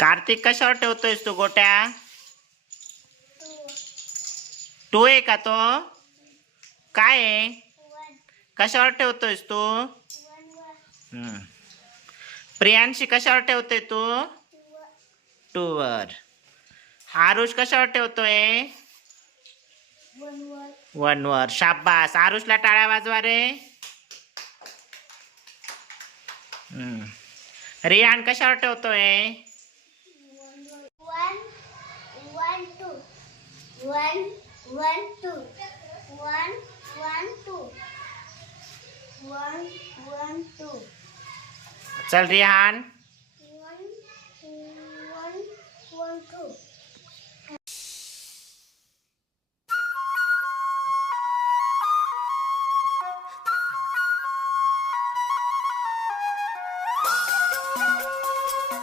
कार्तिक कशावर ठेवतोयस तू गोट्या? टू आहे का तो? काय आहे? कशावर ठेवतोयस तू. प्रियांशी कशावर ठेवतोय तू? टूवर आरुष कशावर ठेवतोय? वनवर शाब्बास आरुषला टाळ्या वाजवा रे. रियान कशावर ठेवतोय? One, one, two. One, one, two. One, one, two. चल Rihan One, one, one, two.